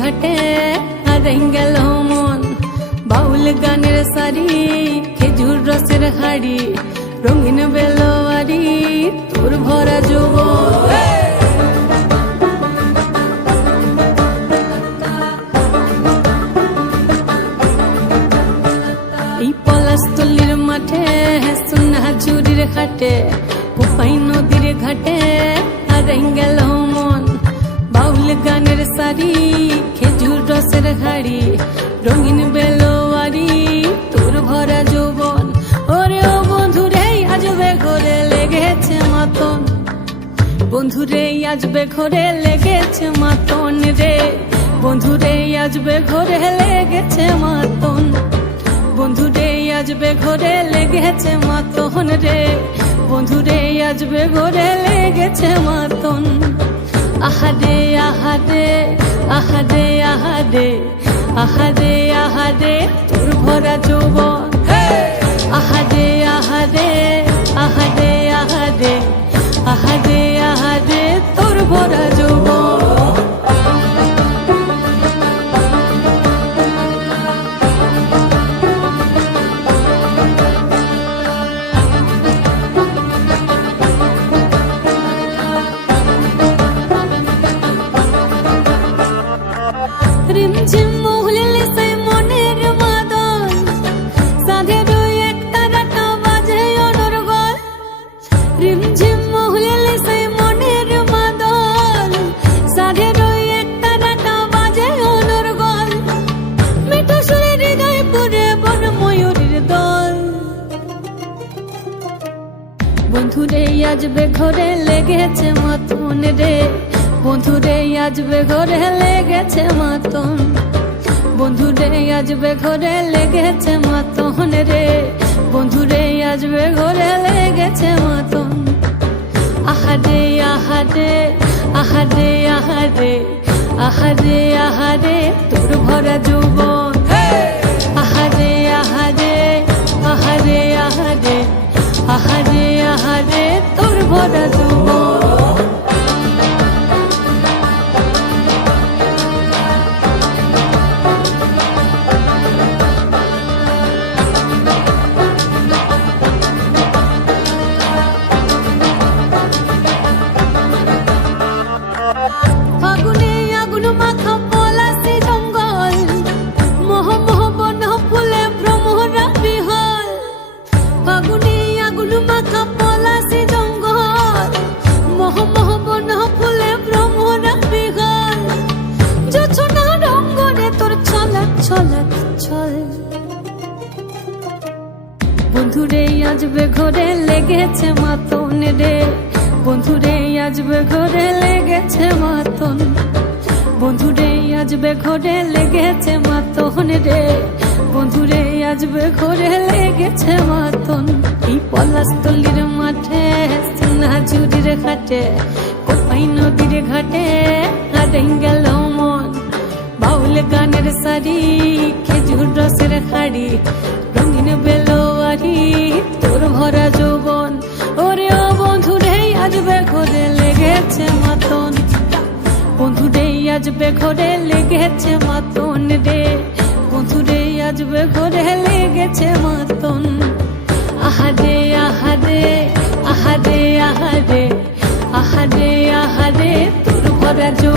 ঘাটে হারাই গেল মন। বাউল গানের সারি, খেজুর রসের হাড়ি, রঙিন বেলোয়ারি, তোর ভরা যৌবন। এই পলাশতলির মাঠে, সোনা ঝুরির ঘাটে, কোপাই নদীর ঘাটে হারাই গেল মন। বাউল গানের সারি, খেজুর রসের হাড়ি, রঙিন বেলোয়ারি, তোর ভরা যৌবন। ওরে ও বন্ধুরে আজবে ঘরে লেগেছে মাতন, বন্ধুরে আজবে ঘরে লেগেছে মাতন রে, বন্ধুরে আজবে ঘরে লেগেছে মাতন, বন্ধুরে আজবে ঘরে লেগেছে মাতন রে, বন্ধুরে আজবে ঘরে লেগেছে মাতন। আহারে আহারে আহারে আহারে আহারে আহারে তোর ভরা যৌবন। আহারে আহারে আহারে আহারে আহারে আহারে তোর ভরা যৌবন। রিমঝিম মহুলে সে মনের মাদল, সাধের এক তারাটা বাজে অনর্গল। রিমঝিম মহুলে সে মনের মাদল, সাধের এক তারাটা বাজে অনর্গল। মিঠো সুরে হৃদয় পুরে বন ময়ূরের দল। বন্ধুরে আজবে ঘরে লেগেছে মাতন রে, বন্ধুরে আজবে ঘরে লেগেছে মাতন, বন্ধুরে আজবে ঘরে লেগেছে মাতন রে, বন্ধুরে আজবে ঘরে লেগেছে মাতন। আহারে আহারে আহারে আহারে আহারে আহারে তোর ভরা যৌবন। আহারে আহারে আহারে আহারে আহারে আহারে তোর ভরা যৌবন। ফাগুনে আগুন মাখা পলাশি জঙ্গল, মোহ মোহ বন ফুলে ভ্রমরা বিহল। ফাগুনে আগুন মাখা পলাশি জঙ্গল, মোহ মোহ বন ফুলে ভ্রমরা বিহল। জোছনা রঙ্গনে তোর ছলক ছলক ছল। বন্ধুরে আজবে ঘরে লেগেছে মাতন রে, বন্ধুরে আজবে ঘরে লেগেছে মাতন, বন্ধুরে আজবে ঘরে লেগেছে মাতন রে, বন্ধুরে আজবে ঘরে লেগেছে মাতন। এই পলাশতলির মাঠে, সোনা ঝুরির ঘাটে, কোপাই নদীর ঘাটে হারাই গেল মন। বাউল গানের সারি, খেজুর রসের হাড়ি, রঙিন বেলোয়ারি, তোর ভরা যৌবন। ওরে ও বন্ধুরে আজবে ঘরে লেগেছে মাতন, বন্ধুরে আজবে ঘরে লেগেছে মাতন রে, বন্ধুরে আজবে ঘরে লেগেছে মাতন। আহারে আহারে আহারে আহারে আহারে আহারে তোর ভরা যৌবন।